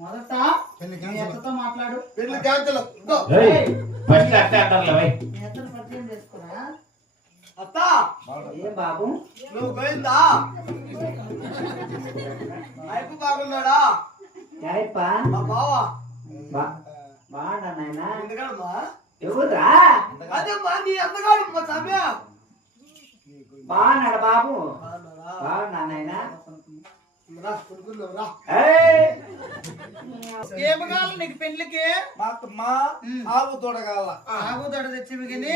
మొదట ఎత్తతో మాట్లాడు. పరిచయం చేసుకురా. అత్త ఏం బాబు నువ్వు పోయిందా? అయిపు బాగున్నాడా? మా బావ బాగున్నా నాయన. ఎందుకమ్మా? ఎవరురా? అదేమ్మా నీ అందగాడు మా సమయ. బాగున్నాడు బాబు. బాగున్నా నాయన. ఏమి కావాలి నీకు పెళ్లికి? మా ఆవు తోడగాల ఆగు తోడ తెచ్చివి కానీ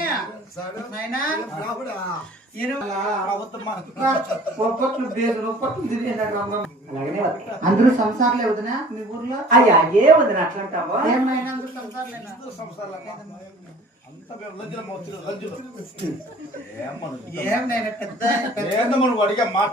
నాయనా అందరూ సంసారాలే వదినా మీ ఊర్లో? అయ్యా ఏ వదిన అట్లంటావా? ఏమైనా అందరూ సంసారాలేనా? సంసారాలు ఏం నేను పెద్ద అడిగా మాట